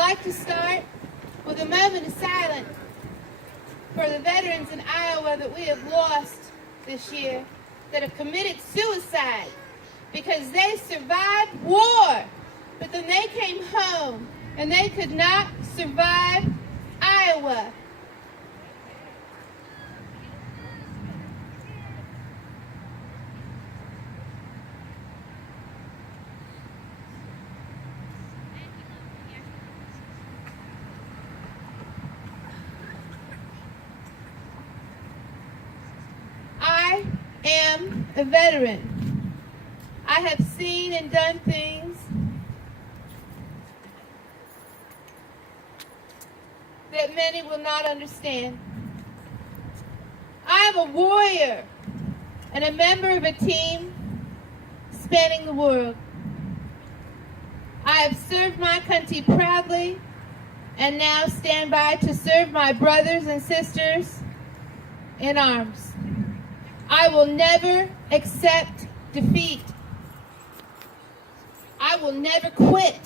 like to start with a moment of silence for the veterans in Iowa that we have lost this year, that have committed suicide because they survived war, but then they came home and they could not survive Iowa. I am a veteran. I have seen and done things that many will not understand. I am a warrior and a member of a team spanning the world. I have served my country proudly and now stand by to serve my brothers and sisters in arms. I will never accept defeat. I will never quit.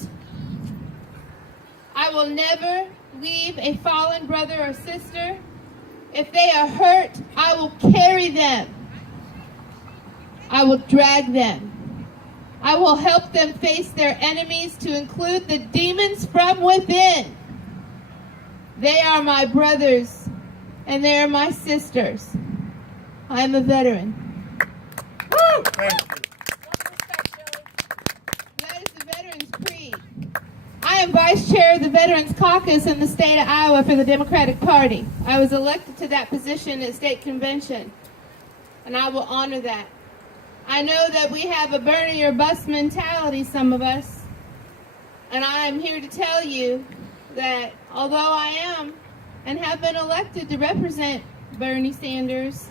I will never leave a fallen brother or sister. If they are hurt, I will carry them. I will drag them. I will help them face their enemies, to include the demons from within. They are my brothers and they are my sisters. I am a veteran. Woo! Thank you. That is the Veterans Creed. I am Vice Chair of the Veterans Caucus in the state of Iowa for the Democratic Party. I was elected to that position at state convention, and I will honor that. I know that we have a burn or bust mentality, some of us, and I am here to tell you that although I am and have been elected to represent Bernie Sanders,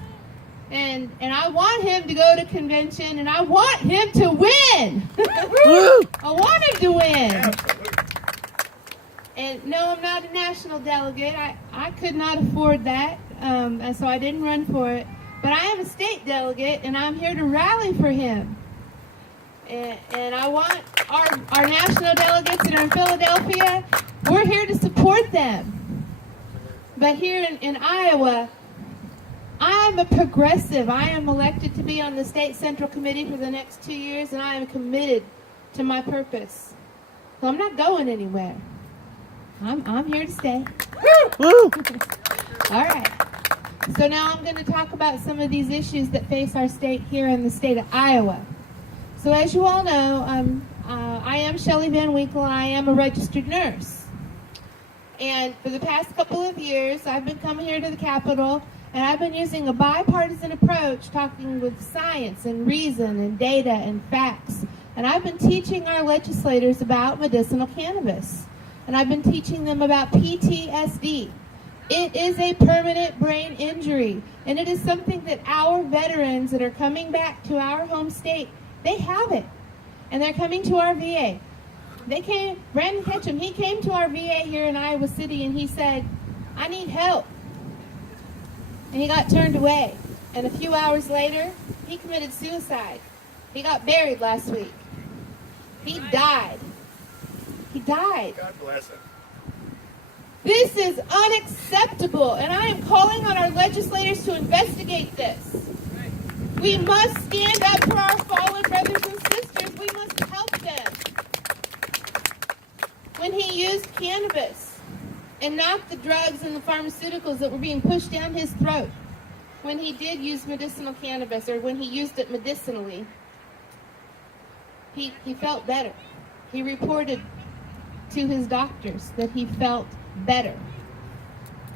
and I want him to go to convention, and I want him to win. I want him to win. Absolutely. And no, I'm not a national delegate. I could not afford that, and so I didn't run for it. But I am a state delegate, and I'm here to rally for him. And I want our national delegates that are in Philadelphia, we're here to support them. But here in Iowa, I'm a progressive. I am elected to be on the state central committee for the next 2 years, and I am committed to my purpose. So I'm not going anywhere. I'm here to stay. Woo! All right. So now I'm going to talk about some of these issues that face our state here in the state of Iowa. So as you all know, I am Shelly Van Winkle. I am a registered nurse. And for the past couple of years, I've been coming here to the Capitol, and I've been using a bipartisan approach, talking with science and reason and data and facts. And I've been teaching our legislators about medicinal cannabis. And I've been teaching them about PTSD. It is a permanent brain injury, and it is something that our veterans that are coming back to our home state, they have it. And they're coming to our VA. Brandon Ketchum, he came to our VA here in Iowa City, and he said, I need help. And he got turned away. And a few hours later, he committed suicide. He got buried last week. He died. He died. God bless him. This is unacceptable, and I am calling on our legislators to investigate this. We must stand up for our fallen brothers and sisters. We must help them. When he used cannabis and not the drugs and the pharmaceuticals that were being pushed down his throat, when he did use medicinal cannabis, or when he used it medicinally, he felt better. He reported to his doctors that he felt better.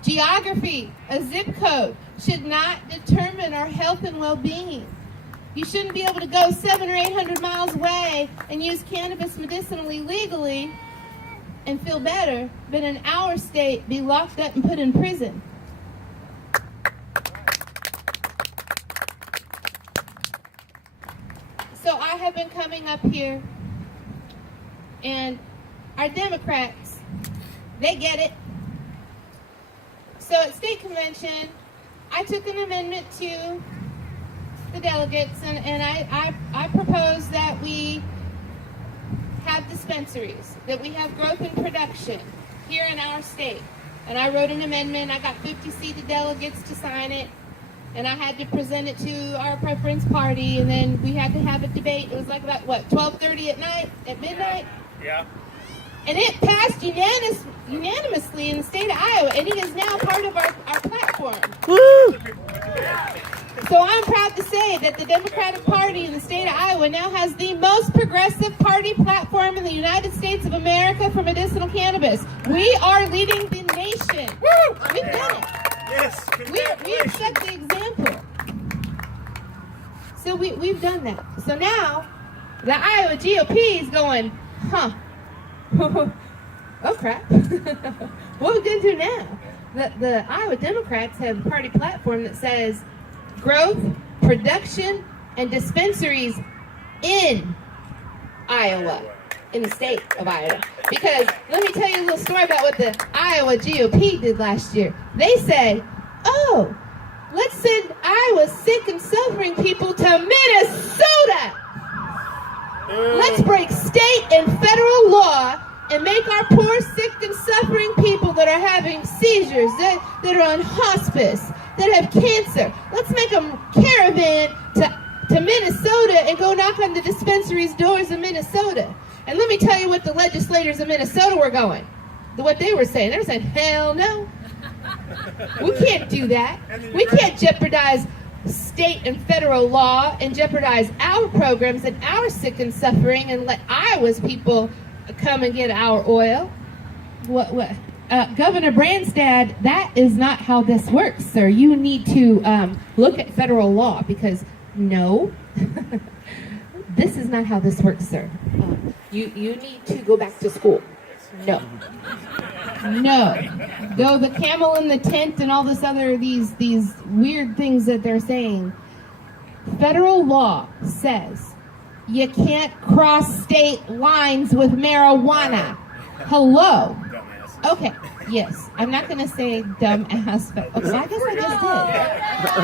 Geography, a zip code, should not determine our health and well-being. You shouldn't be able to go 700 or 800 miles away and use cannabis medicinally legally and feel better, but in our state be locked up and put in prison. So I have been coming up here, and our Democrats, they get it. So at state convention, I took an amendment to the delegates, and I proposed that we have dispensaries, that we have growth and production, here in our state. And I wrote an amendment. I got 50 seated delegates to sign it. And I had to present it to our preference party. And then we had to have a debate. It was like about, 12:30 at night, at midnight? Yeah. And it passed unanimously in the state of Iowa. And it is now part of our platform. Woo! So I'm proud to say that the Democratic Party in the state of Iowa now has the most progressive party platform in the United States of America for medicinal cannabis. We are leading the nation. Woo! We've done it. Yes. We have set the example. So we've done that. So now the Iowa GOP is going, huh? Oh crap. What are we going to do now? The Iowa Democrats have a party platform that says growth, production, and dispensaries in Iowa, in the state of Iowa. Because let me tell you a little story about what the Iowa GOP did last year. They said, oh, let's send Iowa's sick and suffering people to Minnesota. Let's break state and federal law and make our poor, sick, and suffering people that are having seizures, that are on hospice, that have cancer, let's make them caravan to Minnesota and go knock on the dispensaries' doors in Minnesota. And let me tell you what the legislators of Minnesota were going, what they were saying. They were saying, hell no. We can't do that. We can't jeopardize state and federal law and jeopardize our programs and our sick and suffering and let Iowa's people come and get our oil. What? Governor Branstad, that is not how this works, sir. You need to look at federal law because no, this is not how this works, sir. You need to go back to school. No. Though the camel in the tent and all this other, these weird things that they're saying, federal law says you can't cross state lines with marijuana. Hello. Okay, yes. I'm not going to say dumbass, but okay, I guess I just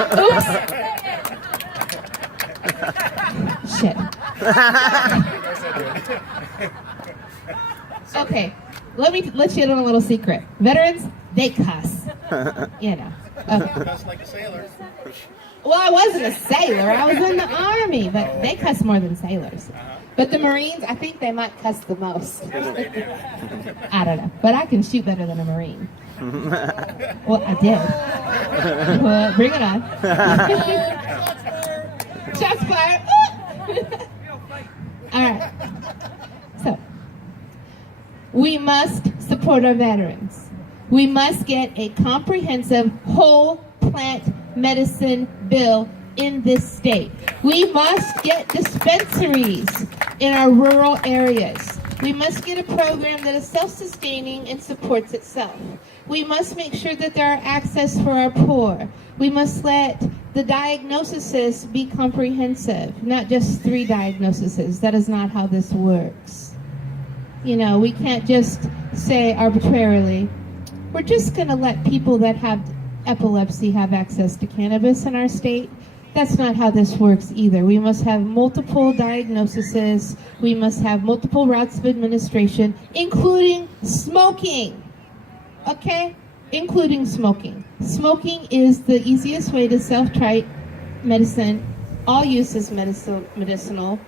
did. Oops. Shit. Okay, let me let you in on a little secret. Veterans, they cuss. You know. Okay. Cuss like a sailor. Well, I wasn't a sailor. I was in the Army, but they cuss more than sailors. But the Marines, I think they might cuss the most. I don't know. But I can shoot better than a Marine. Well, I did. Well, bring it on. Shots fired. All right. So, we must support our veterans. We must get a comprehensive whole plant medicine bill in this state. We must get dispensaries in our rural areas. We must get a program that is self-sustaining and supports itself. We must make sure that there are access for our poor. We must let the diagnoses be comprehensive, not just 3 diagnoses. That is not how this works. You know, we can't just say arbitrarily, we're just going to let people that have epilepsy have access to cannabis in our state. That's not how this works either. We must have multiple diagnoses. We must have multiple routes of administration, including smoking. Okay? Including smoking. Smoking is the easiest way to self-try medicine. All use is medicinal.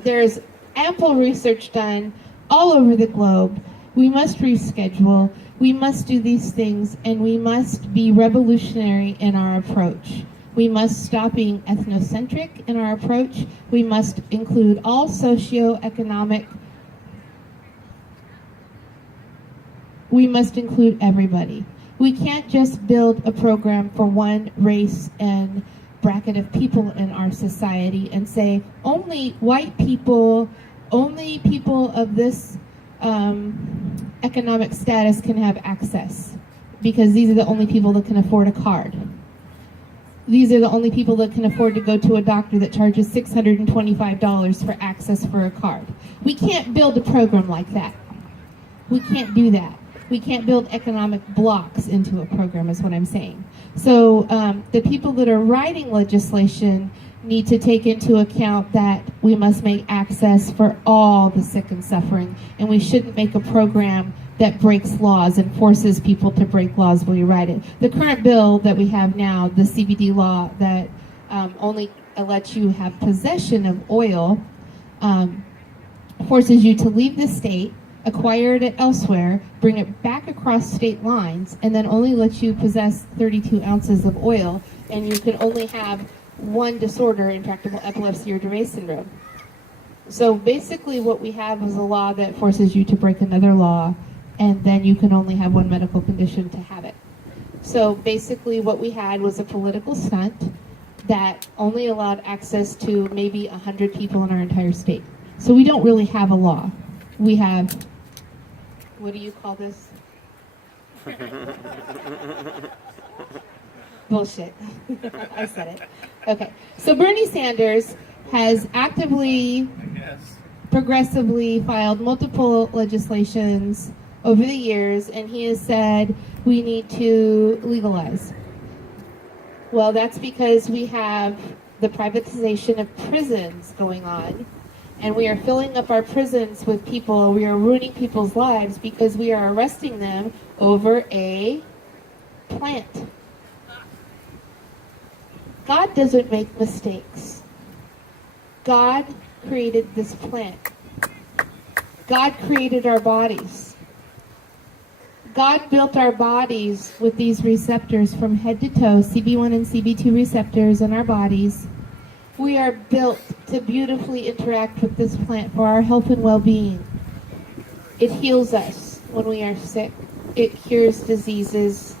There's ample research done all over the globe. We must reschedule. We must do these things, and we must be revolutionary in our approach. We must stop being ethnocentric in our approach. We must include all socioeconomic. We must include everybody. We can't just build a program for one race and bracket of people in our society and say only white people, only people of this economic status can have access because these are the only people that can afford a card. These are the only people that can afford to go to a doctor that charges $625 for access for a card. We can't build a program like that. We can't do that. We can't build economic blocks into a program is what I'm saying. So the people that are writing legislation need to take into account that we must make access for all the sick and suffering, and we shouldn't make a program that breaks laws and forces people to break laws when we write it. The current bill that we have now, the CBD law that only lets you have possession of oil, forces you to leave the state, acquire it elsewhere, bring it back across state lines, and then only lets you possess 32 ounces of oil, and you can only have one disorder, intractable epilepsy or Dravet syndrome. So basically what we have is a law that forces you to break another law, and then you can only have one medical condition to have it. So basically what we had was a political stunt that only allowed access to maybe 100 people in our entire state. So we don't really have a law. We have, what do you call this? Bullshit. I said it. Okay. So Bernie Sanders has actively, progressively filed multiple legislations over the years, and he has said we need to legalize. Well, that's because we have the privatization of prisons going on, and we are filling up our prisons with people. We are ruining people's lives because we are arresting them over a plant. God doesn't make mistakes. God created this plant. God created our bodies. God built our bodies with these receptors from head to toe, CB1 and CB2 receptors in our bodies. We are built to beautifully interact with this plant for our health and well-being. It heals us when we are sick. It cures diseases.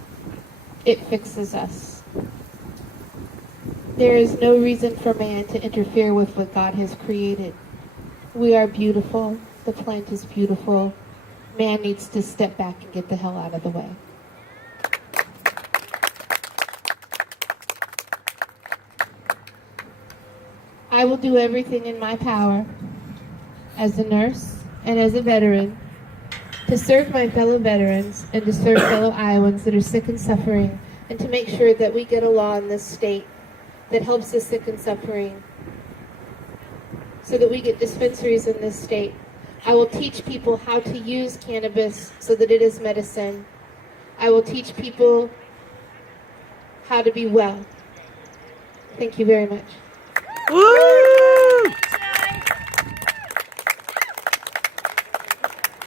It fixes us. There is no reason for man to interfere with what God has created. We are beautiful. The plant is beautiful. Man needs to step back and get the hell out of the way. I will do everything in my power as a nurse and as a veteran to serve my fellow veterans and to serve fellow Iowans that are sick and suffering, and to make sure that we get a law in this state that helps the sick and suffering so that we get dispensaries in this state. I will teach people how to use cannabis so that it is medicine. I will teach people how to be well. Thank you very much. Woo!